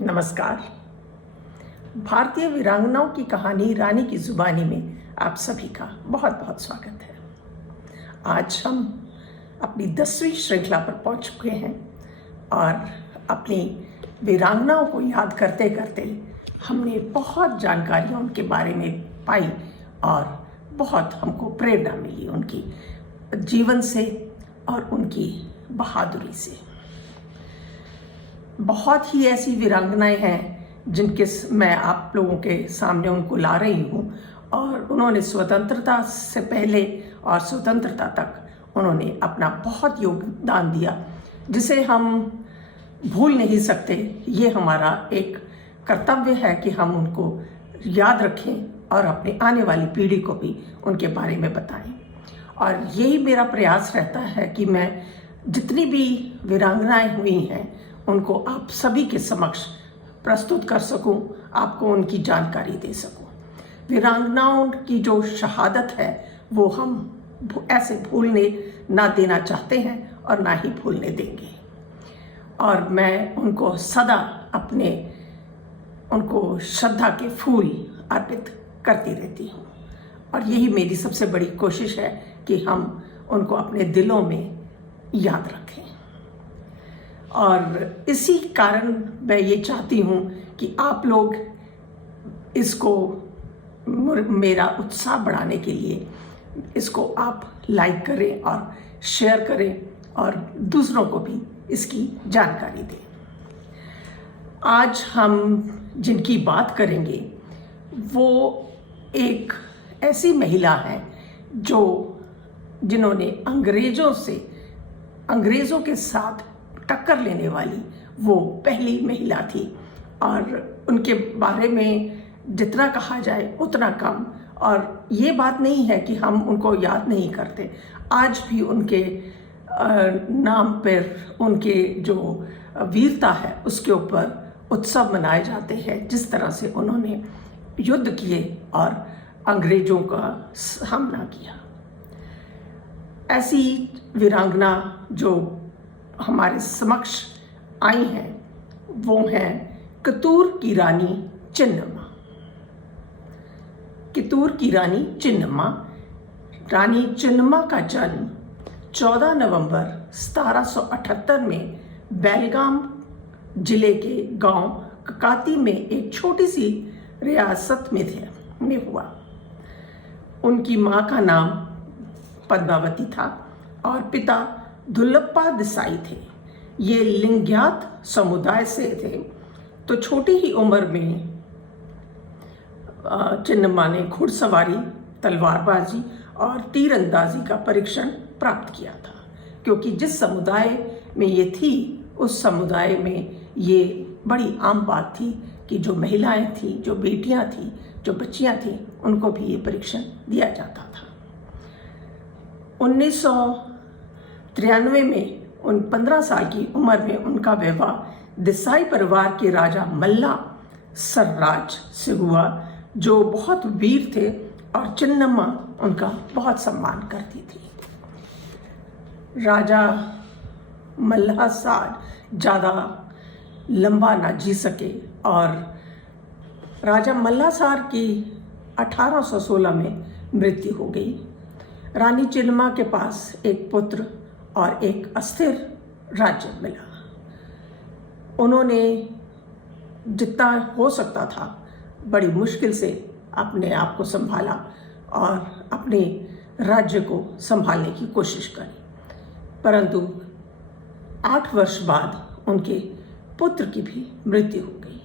नमस्कार। भारतीय वीरांगनाओं की कहानी रानी की जुबानी में आप सभी का बहुत बहुत स्वागत है। आज हम अपनी 10वीं श्रृंखला पर पहुंच चुके हैं और अपनी वीरांगनाओं को याद करते करते हमने बहुत जानकारियां उनके बारे में पाई और बहुत हमको प्रेरणा मिली उनकी जीवन से और उनकी बहादुरी से। बहुत ही ऐसी वीरांगनाएं हैं जिनके मैं आप लोगों के सामने उनको ला रही हूँ और उन्होंने स्वतंत्रता से पहले और स्वतंत्रता तक उन्होंने अपना बहुत योगदान दिया जिसे हम भूल नहीं सकते। ये हमारा एक कर्तव्य है कि हम उनको याद रखें और अपने आने वाली पीढ़ी को भी उनके बारे में बताएं। और यही मेरा प्रयास रहता है कि मैं जितनी भी वीरांगनाएं हुई हैं उनको आप सभी के समक्ष प्रस्तुत कर सकूं, आपको उनकी जानकारी दे सकूं। वीरांगनाओं की जो शहादत है वो हम ऐसे भूलने ना देना चाहते हैं और ना ही भूलने देंगे। और मैं उनको सदा उनको श्रद्धा के फूल अर्पित करती रहती हूँ और यही मेरी सबसे बड़ी कोशिश है कि हम उनको अपने दिलों में याद रखें। और इसी कारण मैं ये चाहती हूँ कि आप लोग इसको मेरा उत्साह बढ़ाने के लिए इसको आप लाइक करें और शेयर करें और दूसरों को भी इसकी जानकारी दें। आज हम जिनकी बात करेंगे वो एक ऐसी महिला है जिन्होंने अंग्रेज़ों के साथ टक्कर लेने वाली वो पहली महिला थी और उनके बारे में जितना कहा जाए उतना कम। और ये बात नहीं है कि हम उनको याद नहीं करते, आज भी उनके नाम पर उनके जो वीरता है उसके ऊपर उत्सव मनाए जाते हैं, जिस तरह से उन्होंने युद्ध किए और अंग्रेज़ों का सामना किया। ऐसी वीरांगना जो हमारे समक्ष आई हैं वो हैं कित्तूर की रानी चिन्नम्मा। कित्तूर की रानी चिन्नम्मा। रानी चिन्नम्मा का जन्म 14 नवंबर 1778 में बेलगाम जिले के गांव ककाती में एक छोटी सी रियासत में हुआ। उनकी मां का नाम पद्मावती था और पिता दुल्लप्पा देसाई थे। ये लिंगायत समुदाय से थे। तो छोटी ही उम्र में चिन्नम्मा ने घुड़सवारी, तलवारबाजी और तीरंदाजी का प्रशिक्षण प्राप्त किया था, क्योंकि जिस समुदाय में ये थी उस समुदाय में ये बड़ी आम बात थी कि जो महिलाएं थी, जो बेटियां थी, जो बच्चियां थी, उनको भी ये प्रशिक्षण दिया जाता था। 1993 में 15 साल की उम्र में उनका विवाह देसाई परिवार के राजा मल्ला सर्राज से हुआ, जो बहुत वीर थे और चिन्नम्मा उनका बहुत सम्मान करती थी। राजा मल्लासार ज़्यादा लंबा ना जी सके और राजा मल्लासार की 1816 में मृत्यु हो गई। रानी चिन्नम्मा के पास एक पुत्र और एक अस्थिर राज्य मिला। उन्होंने जितना हो सकता था बड़ी मुश्किल से अपने आप को संभाला और अपने राज्य को संभालने की कोशिश करी, परंतु 8 वर्ष बाद उनके पुत्र की भी मृत्यु हो गई।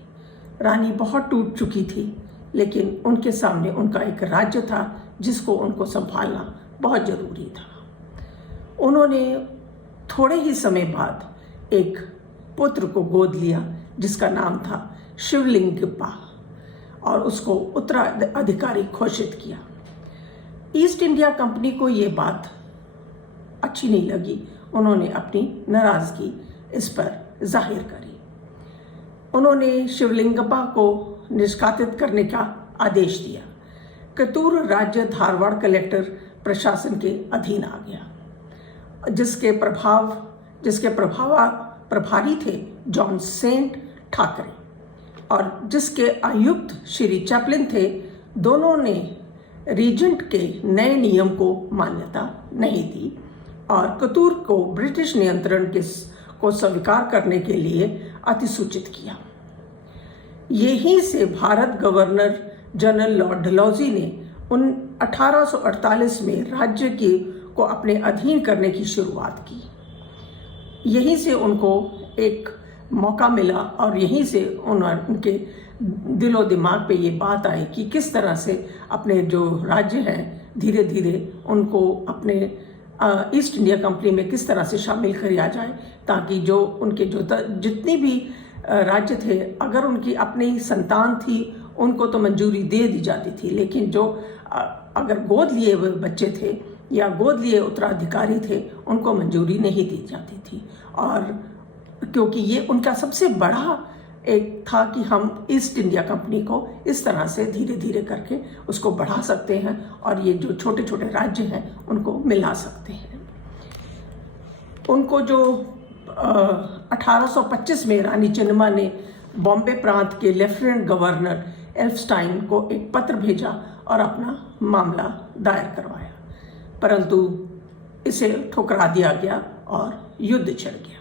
रानी बहुत टूट चुकी थी, लेकिन उनके सामने उनका एक राज्य था जिसको उनको संभालना बहुत ज़रूरी था। उन्होंने थोड़े ही समय बाद एक पुत्र को गोद लिया जिसका नाम था शिवलिंगप्पा और उसको उत्तराधिकारी घोषित किया। ईस्ट इंडिया कंपनी को ये बात अच्छी नहीं लगी। उन्होंने अपनी नाराज़गी इस पर जाहिर करी। उन्होंने शिवलिंगप्पा को निष्कासित करने का आदेश दिया। कित्तूर राज्य धारवाड़ कलेक्टर प्रशासन के अधीन आ गया, जिसके प्रभारी थे जॉन सेंट ठाकरे। और जिसके आयुक्त श्री चैपलिन थे, दोनों ने रीजेंट के नए नियम को मान्यता नहीं दी और कतूर को ब्रिटिश नियंत्रण को स्वीकार करने के लिए अधिसूचित किया। यहीं से Bharat governor general Lord Dalhousie ने 1848 में राज्य को अपने अधीन करने की शुरुआत की। यहीं से उनको एक मौका मिला और यहीं से उनके दिलो दिमाग पे ये बात आई कि किस तरह से अपने जो राज्य हैं धीरे धीरे उनको अपने ईस्ट इंडिया कंपनी में किस तरह से शामिल किया जाए, ताकि जो उनके जितनी भी राज्य थे, अगर उनकी अपनी संतान थी उनको तो मंजूरी दे दी जाती थी, लेकिन जो अगर गोद लिए हुए बच्चे थे या गोद लिए उत्तराधिकारी थे उनको मंजूरी नहीं दी जाती थी। और क्योंकि ये उनका सबसे बड़ा एक था कि हम ईस्ट इंडिया कंपनी को इस तरह से धीरे धीरे करके उसको बढ़ा सकते हैं और ये जो छोटे छोटे राज्य हैं उनको मिला सकते हैं। उनको जो 1825 में रानी चिन्नम्मा ने बॉम्बे प्रांत के लेफ्टिनेंट गवर्नर एल्फस्टाइन को एक पत्र भेजा और अपना मामला दायर करवाया, परंतु इसे ठुकरा दिया गया और युद्ध छिड़ गया।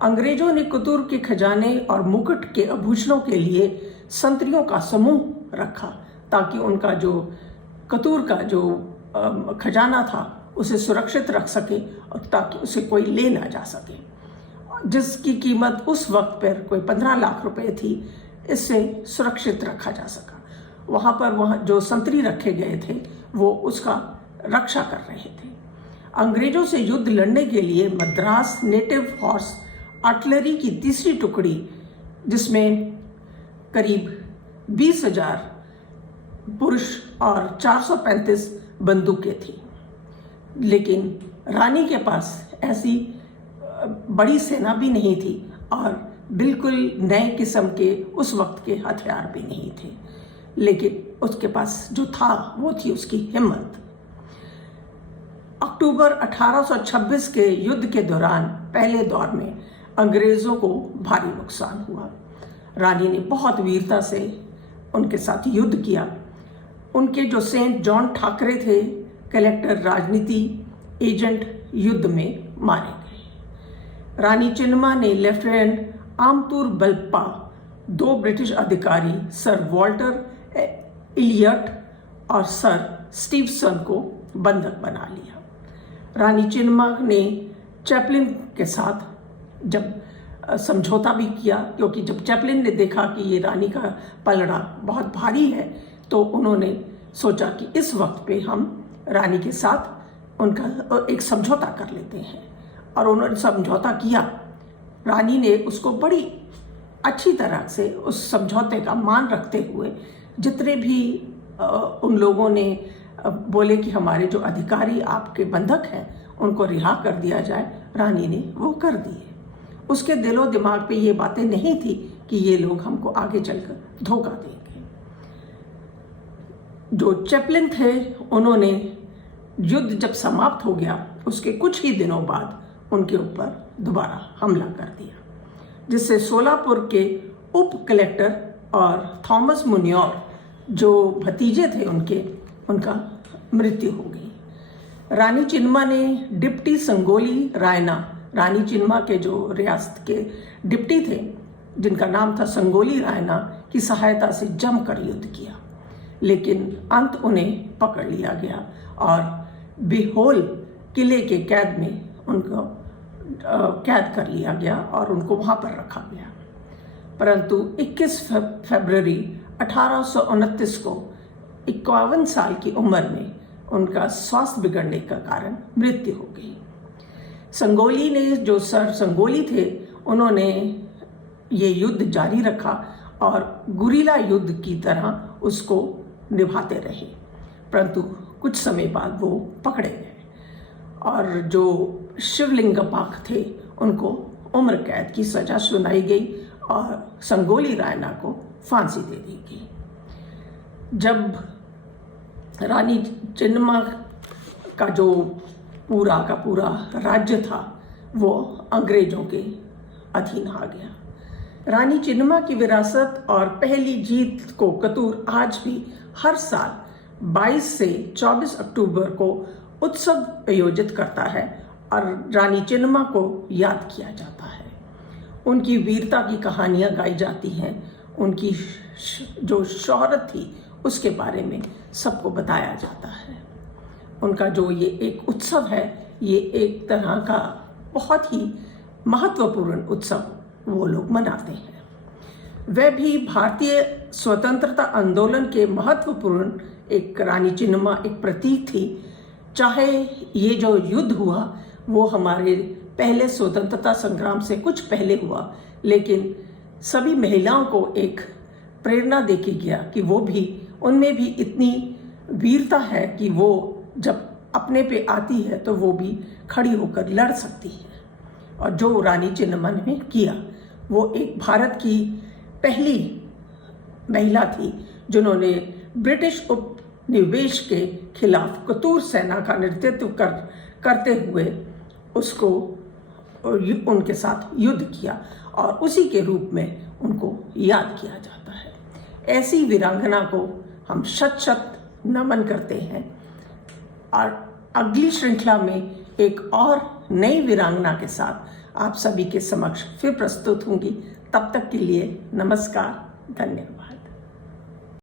अंग्रेजों ने कतूर के खजाने और मुकुट के आभूषणों के लिए संतरियों का समूह रखा, ताकि उनका जो कतूर का जो खजाना था उसे सुरक्षित रख सके और ताकि उसे कोई ले ना जा सके, जिसकी कीमत उस वक्त पर कोई 15 लाख रुपए थी। इससे सुरक्षित रखा जा सका। वहाँ जो संतरी रखे गए थे वो उसका रक्षा कर रहे थे। अंग्रेजों से युद्ध लड़ने के लिए मद्रास नेटिव हॉर्स आर्टिलरी की तीसरी टुकड़ी, जिसमें करीब 20,000 पुरुष और 435 बंदूकें थी, लेकिन रानी के पास ऐसी बड़ी सेना भी नहीं थी और बिल्कुल नए किस्म के उस वक्त के हथियार भी नहीं थे, लेकिन उसके पास जो था वो थी उसकी हिम्मत। अक्टूबर 1826 के युद्ध के दौरान पहले दौर में अंग्रेज़ों को भारी नुकसान हुआ। रानी ने बहुत वीरता से उनके साथ युद्ध किया। उनके जो सेंट जॉन ठाकरे थे, कलेक्टर राजनीति एजेंट, युद्ध में मारे गए। रानी चिन्नम्मा ने लेफ्टिनेंट आमतूर बल्पा, 2 ब्रिटिश अधिकारी सर वॉल्टर इलियट और सर स्टीवसन को बंधक बना लिया। रानी चिन्नम्मा ने चैपलिन के साथ जब समझौता भी किया, क्योंकि जब चैपलिन ने देखा कि ये रानी का पलड़ा बहुत भारी है, तो उन्होंने सोचा कि इस वक्त पे हम रानी के साथ उनका एक समझौता कर लेते हैं, और उन्होंने समझौता किया। रानी ने उसको बड़ी अच्छी तरह से उस समझौते का मान रखते हुए, जितने भी उन लोगों ने बोले कि हमारे जो अधिकारी आपके बंधक हैं उनको रिहा कर दिया जाए, रानी ने वो कर दिए। उसके दिलो दिमाग पे ये बातें नहीं थी कि ये लोग हमको आगे चलकर धोखा देंगे। जो चैपलिन थे, उन्होंने युद्ध जब समाप्त हो गया उसके कुछ ही दिनों बाद उनके ऊपर दोबारा हमला कर दिया, जिससे सोलापुर के उप कलेक्टर और थॉमस मुनियोर, जो भतीजे थे उनका मृत्यु हो गई। रानी चिन्नम्मा ने डिप्टी संगोली रायना, रानी चिन्नम्मा के जो रियासत के डिप्टी थे जिनका नाम था संगोली रायना, की सहायता से जमकर युद्ध किया, लेकिन अंत उन्हें पकड़ लिया गया और बिहोल किले के कैद में उनको कैद कर लिया गया और उनको वहाँ पर रखा गया। परंतु 21 फरवरी 1829 को 51 साल की उम्र में उनका स्वास्थ्य बिगड़ने का कारण मृत्यु हो गई। संगोली ने, जो सर संगोली थे, उन्होंने ये युद्ध जारी रखा और गुरिल्ला युद्ध की तरह उसको निभाते रहे, परंतु कुछ समय बाद वो पकड़े गए और जो शिवलिंगपाख थे उनको उम्र कैद की सजा सुनाई गई और संगोली रायना को फांसी दे दी गई। जब रानी चिन्नम्मा का जो पूरा का पूरा राज्य था वो अंग्रेजों के अधीन आ गया। रानी चिन्नम्मा की विरासत और पहली जीत को कतूर आज भी हर साल 22 से 24 अक्टूबर को उत्सव आयोजित करता है और रानी चिन्नम्मा को याद किया जाता है। उनकी वीरता की कहानियाँ गाई जाती हैं, उनकी जो शोहरत थी उसके बारे में सबको बताया जाता है। उनका जो ये एक उत्सव है, ये एक तरह का बहुत ही महत्वपूर्ण उत्सव वो लोग मनाते हैं। वह भी भारतीय स्वतंत्रता आंदोलन के महत्वपूर्ण एक रानी चिन्नम्मा एक प्रतीक थी। चाहे ये जो युद्ध हुआ वो हमारे पहले स्वतंत्रता संग्राम से कुछ पहले हुआ, लेकिन सभी महिलाओं को एक प्रेरणा देके गया कि वो भी, उनमें भी इतनी वीरता है कि वो जब अपने पे आती है तो वो भी खड़ी होकर लड़ सकती है। और जो रानी चिन्नम्मा ने किया, वो एक भारत की पहली महिला थी जिन्होंने ब्रिटिश उपनिवेश के खिलाफ कतूर सेना का नेतृत्व करते हुए उसको उनके साथ युद्ध किया और उसी के रूप में उनको याद किया जाता है। ऐसी वीरांगना को हम शत शत नमन करते हैं और अगली श्रृंखला में एक और नई वीरांगना के साथ आप सभी के समक्ष फिर प्रस्तुत होंगी। तब तक के लिए नमस्कार, धन्यवाद।